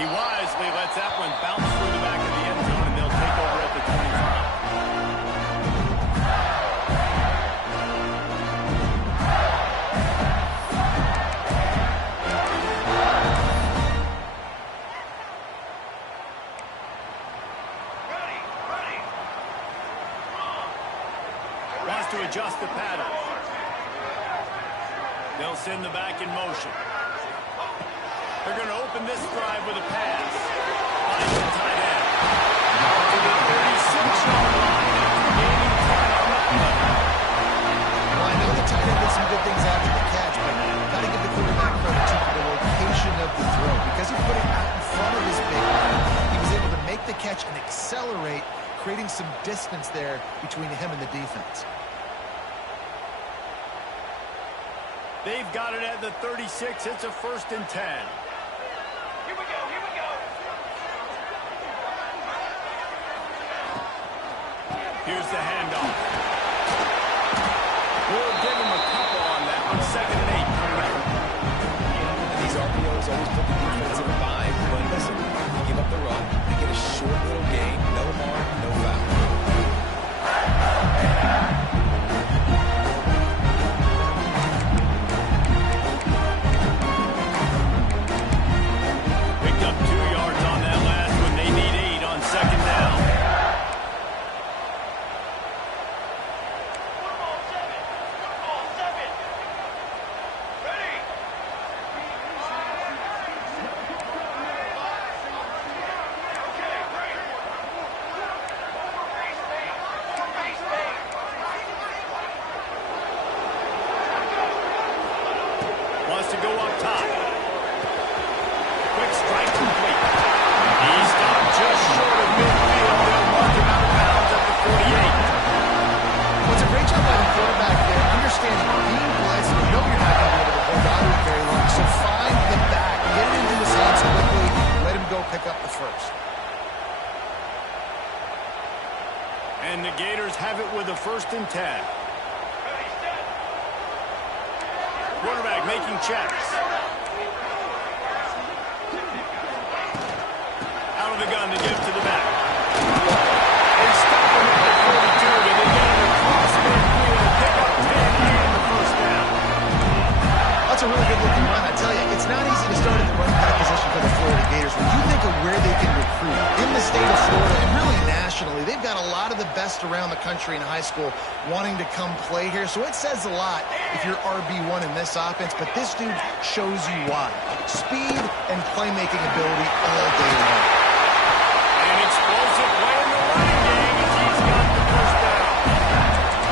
He wisely lets that one bounce through the back of the end zone, and they'll take over at the 25. Wants to adjust the pattern. They'll send the back in motion. They're going to open this drive with a pass. Finds the tight end. To the 36-yard line after gaining 10 on that one. Well, I know the tight end did some good things after the catch, but got to give the quarterback credit to the location of the throw. Because he put it out in front of his big man, he was able to make the catch and accelerate, creating some distance there between him and the defense. They've got it at the 36. It's a 1st and 10. Here we go, here we go. Here's the handoff. We'll give him a couple on that one. 2nd and 8 coming up. And these RPOs always put the defense in a bind. But listen, you give up the run, you get a short little gain, no harm, no foul. Picked up 2 yards on that last one. They need 8 on 2nd down. Football 7. Ready. Okay, great. Base bang. Wants to go up top. Quick strike complete. He stopped just short of midfield. They'll mark him out of bounds at the 48. Well, it's a great job by the quarterback there, understanding being blitzed, you know you're not going to be able to hold on to it very long. So find the back, get it into his hands quickly, let him go pick up the first. And the Gators have it with a 1st and 10. Ready, set. Quarterback making checks. Out of the gun to give to the back. They stop him at the 42, and they get him across midfield to pick up 10 and the 1st down. That's a really good looking run. I tell you, it's not easy to start in the running back position for the Florida Gators. When you think of where they can recruit in the state of Florida and really nationally, they've got a lot of the best around the country in high school wanting to come play here. So it says a lot if you're RB1 in this offense, but this dude shows you why. Speed and playmaking ability all day long. An explosive play in the running game as he's got the 1st down.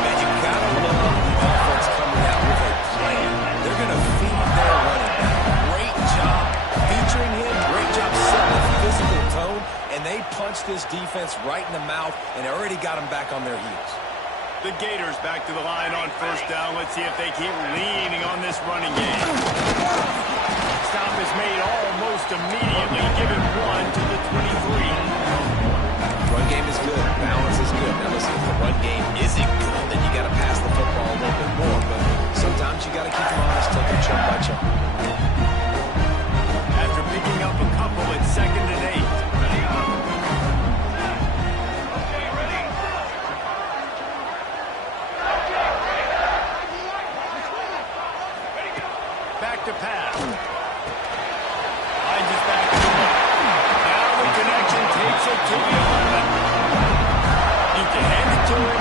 Man, you gotta love the offense coming out with a plan. They're gonna feed their running back. Great job featuring him. Great job setting the physical tone. And they punched this defense right in the mouth and already got them back on their heels. The Gators back to the line on 1st down. Let's see if they keep leaning on this running game. Stop is made almost immediately, giving 1 to the 23. Run game is good. Balance is good. Now listen, if the run game isn't good, then you got to pass the football a little bit more. But sometimes you got to keep them honest, take them chunk by chunk. After picking up a couple at 2nd and 8. Ready up. Okay, ready. Ready, go. Back to pass. Finds his back to the middle. Now the connection takes it to the 11. You can hand it to him,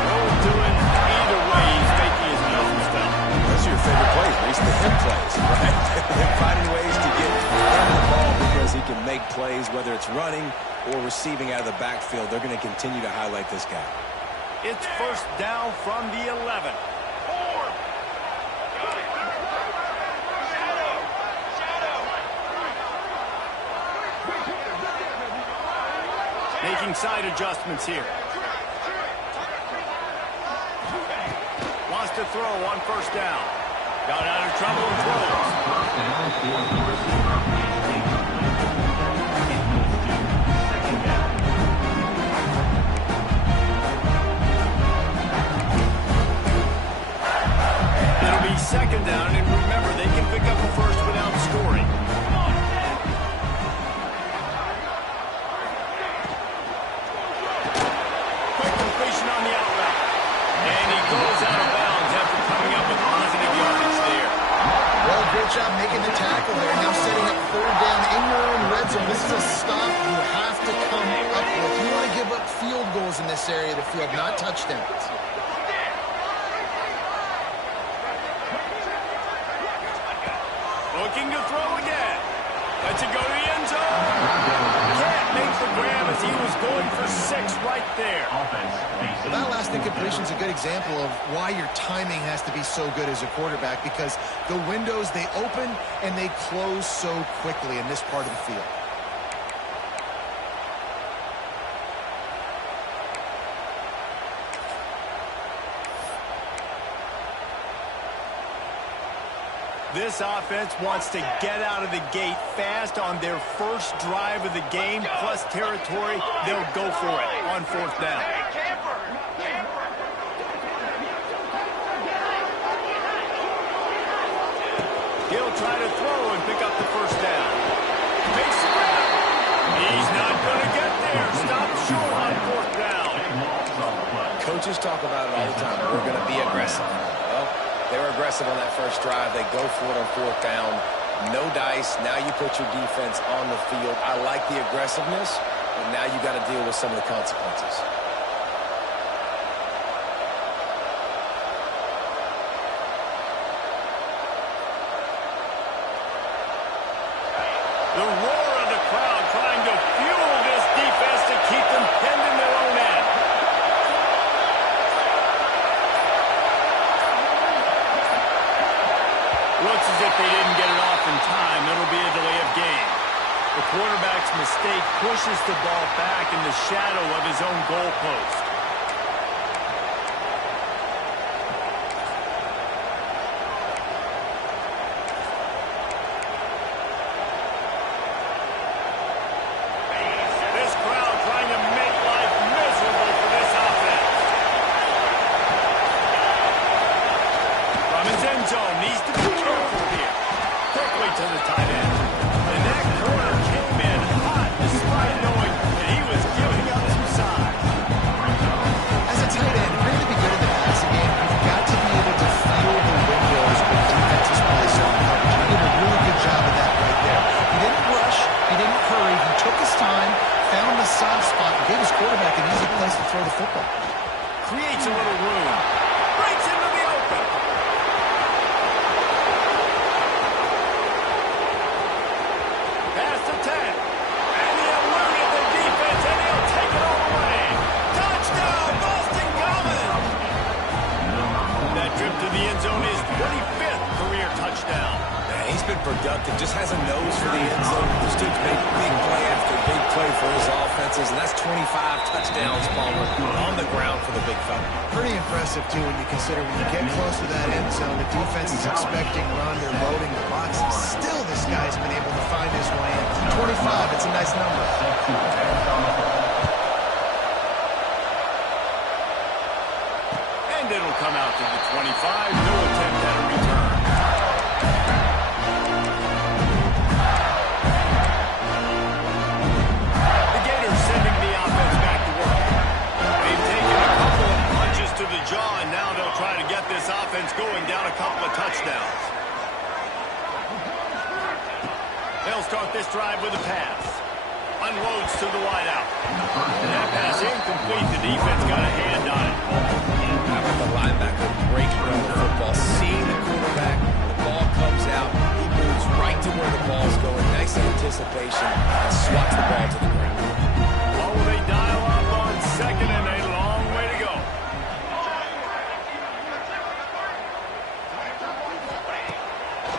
throw it to him. Either way, he's making his nose and stuff. Those are your favorite plays, Reese, the him plays, right? They're finding ways to get him the ball because he can make plays, whether it's running or receiving out of the backfield. They're going to continue to highlight this guy. It's 1st down from the 11. Form. Got it. Shadow. Shadow. Making side adjustments here. Wants to throw on 1st down. Got out of trouble and throws. It'll be 2nd down, and remember, they can pick up a 1st without scoring. this area of the field, not touchdowns. Looking to throw again. Lets it go to the end zone. Can't make the grab as he was going for 6 right there. Well, that last incompletion is a good example of why your timing has to be so good as a quarterback, because the windows, they open and they close so quickly in this part of the field. This offense wants to get out of the gate fast on their first drive of the game, plus territory. They'll go for it on 4th down. He'll try to throw and pick up the first down. Makes the grab. He's not going to get there. Stop short on 4th down. Coaches talk about it all the time. We're going to be aggressive. Well, they were aggressive on that first drive. They go for it on 4th down. No dice. Now you put your defense on the field. I like the aggressiveness, but now you got to deal with some of the consequences. The roar of the crowd trying to fuel this defense to keep them pinned in their own end. Looks as if they didn't get it off in time. It'll be a delay of game. The quarterback's mistake pushes the ball back in the shadow of his own goalpost. This crowd trying to make life miserable for this offense. From his end zone, needs to be careful here. Quickly to the tight end. And that corner came in hot despite knowing that he was giving up some size. As a tight end, if you're going to be good at the passing game, you've got to be able to feel the windows when defenses play zone coverage. He did a really good job of that right there. He didn't rush. He didn't hurry. He took his time, found the soft spot, and gave his quarterback an easy place to throw the football. Creates a little room. Breaks into the open. Pass to 10. And he eluded the defense, and he'll take it all the way. Touchdown, Boston College! That trip to the end zone is 25th career touchdown. Man, he's been productive, just has a nose for the end zone. This dude's made big play after big play for his offenses, and that's 25 touchdowns, Palmer, on the ground for the big fella. Pretty impressive, too, when you consider when you get close to that end zone, the defense is expecting run, they're loading the box, and still this guy's been able to find his way in. 25, it's a nice number. And it'll come out to the 25. No attempt at a return. The Gators sending the offense back to work. They've taken a couple of punches to the jaw, and now they'll try to get this offense going down a couple of touchdowns. They'll start this drive with a pass. Unloads to the wideout. That pass incomplete. The defense got a hand on it. How about the linebacker breaking on the football, seeing the quarterback, the ball comes out, he moves right to where the ball's going, nice anticipation, and swats the ball to the ground. Oh, they dial up on 2nd and a long way to go.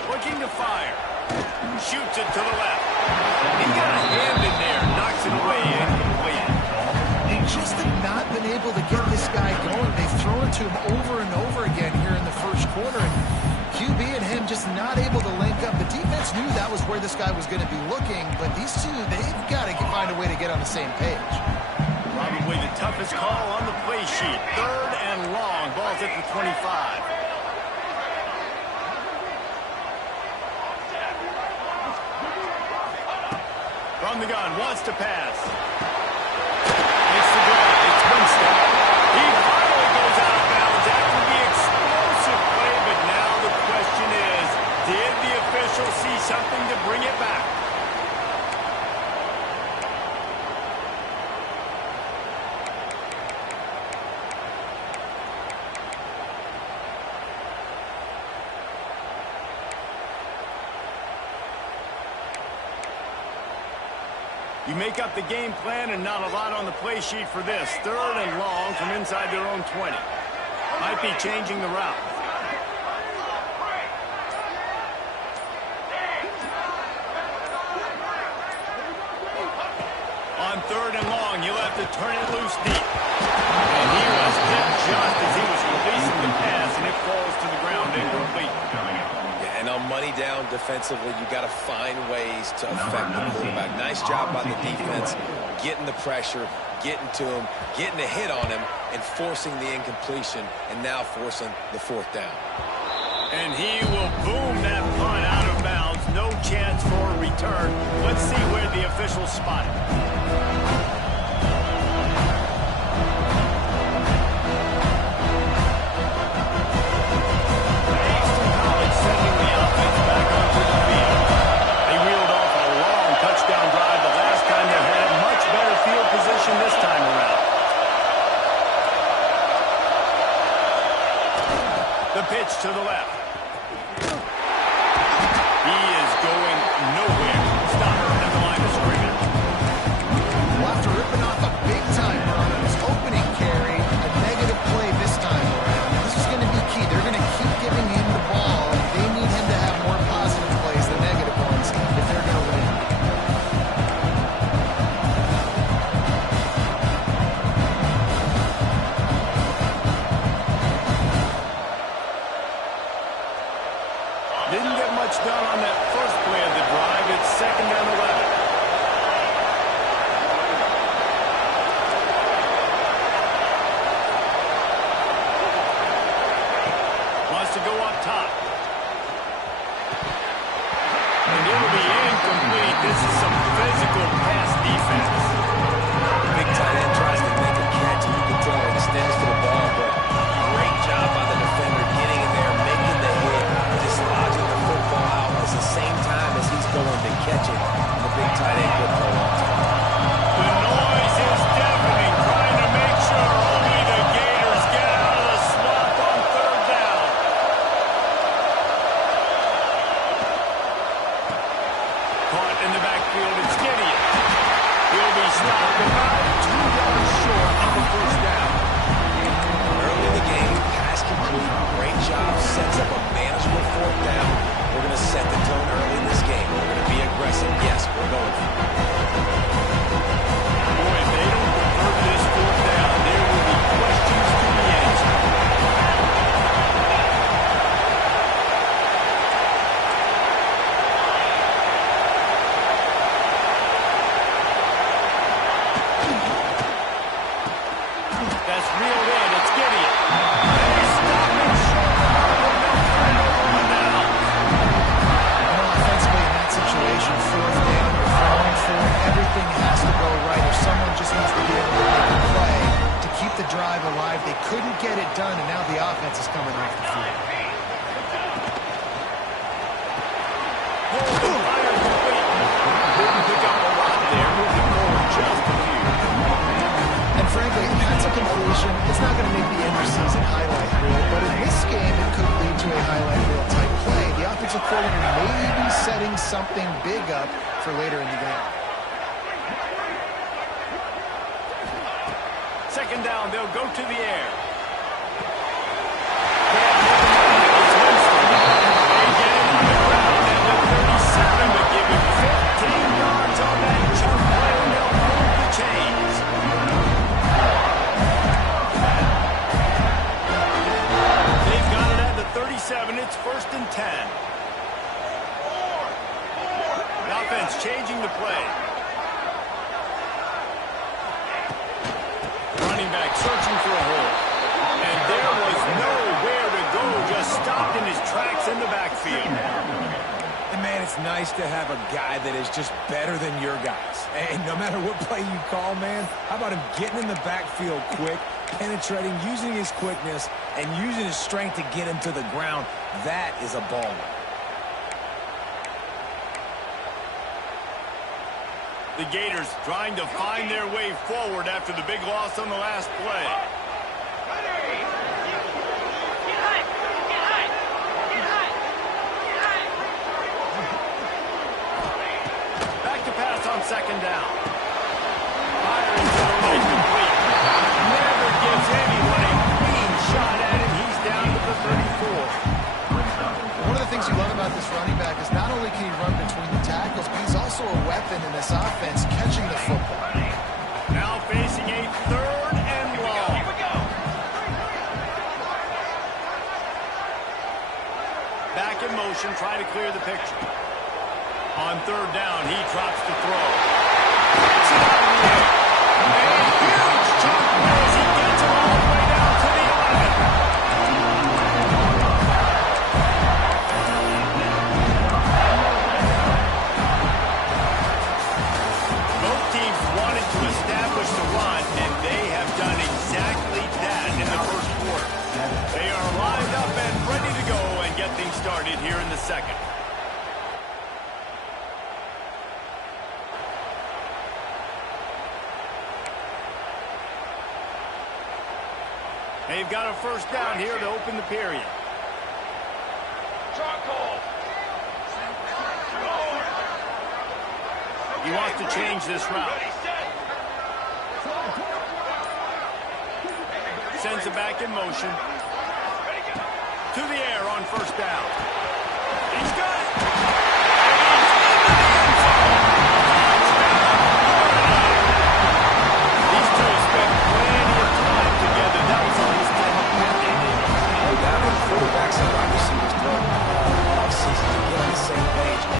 Looking to fire. Shoots it to the left. He got a hand in there, knocks it away, incomplete. They just have not been able to get this guy going. They've thrown it to him over and over again here in the first quarter, and QB and him just not able to link up. The defense knew that was where this guy was going to be looking, but these two, they've got to find a way to get on the same page. Probably the toughest call on the play sheet. 3rd and long. Ball's at the 25. From the gun, wants to pass. Makes the grab. It's Winston. He finally goes out of bounds after the explosive play, but now the question is, did the official see something to bring it back? You make up the game plan and not a lot on the play sheet for this. 3rd and long from inside their own 20. Might be changing the route. On 3rd and long, you'll have to turn it loose deep. And he was hit just as he was releasing the pass, and it falls to the ground incomplete. And on money down defensively, you got to find ways to affect the quarterback. Nice job by the defense, getting the pressure, getting to him, getting a hit on him, and forcing the incompletion, and now forcing the 4th down. And he will boom that punt out of bounds. No chance for a return. Let's see where the officials spot it. This time around. The pitch to the left. He is going nowhere. Stop at the line of scrimmage. Well, after ripping off a big-time run on his opening carry, a negative play this time around. Now, this is going to be key. They're going to keep giving him the ball. They need him to have more positive plays than negative ones if they're going to win. Didn't get much done on that first play of the drive. It's 2nd and 11. Wants to go up top. And it'll be incomplete. This is some physical pass defense. Big tight end tries to make a catch, and you can tell he extends to the ball, but great job by the defender getting in there, making the hit, dislodging the football out at the same time as he's going to catch it. And the big tight end good play on top. The noise is deafening, trying to make sure only the Gators get out of the swamp on 3rd down. Caught in the backfield, it's Gideon. He'll be stopped about 2 yards short of the 1st down. Early in the game, pass complete, great job, sets up a manageable 4th down. We're going to set the tone early in this game. We're going to be aggressive. Yes, we're going to. Boy, if they don't convert this 4th down, there will be questions to be answered. That's reeled in. It's Gideon. They stop him short of the final down. Offensively in that situation, 4th down, you're throwing for it. Everything has to go right, or someone just needs to be able to make a play to keep the drive alive. They couldn't get it done, and now the offense is coming off the field. Didn't pick up a lot there, moving forward just a few. And frankly, that's a completion. It's not going to make the end of season highlight reel, but in this game, it could lead to a highlight reel type play. The offensive coordinator may be setting something big up for later in the game. 2nd down, they'll go to the air. They get him on the ground at the 37, but give him 15 yards on that jump play, and they'll move the chains. They've got it at the 37. It's 1st and 10. The offense changing the play. Running back searching for a hole. And there was nowhere to go, just stopped in his tracks in the backfield. And man, it's nice to have a guy that is just better than your guys. And no matter what play you call, man, how about him getting in the backfield quick, penetrating, using his quickness, and using his strength to get him to the ground. That is a baller. The Gators trying to find their way forward after the big loss on the last play. Back to pass on 2nd down. you love about this running back is not only can he run between the tackles, but he's also a weapon in this offense catching the football. Now facing a 3rd and long. Here we go. Back in motion, try to clear the picture. On 3rd down, he drops to throw. Gets it out of the air. And a huge chunk as he gets it all the way down to the 11. Both teams wanted to establish the run, and they have done exactly that in the first quarter. They are lined up and ready to go and get things started here in the second. They've got a first down here to open the period. Charcoal. Score. He wants to change this route. Ready, set. Sends it back in motion. Ready, go. To the air on first down.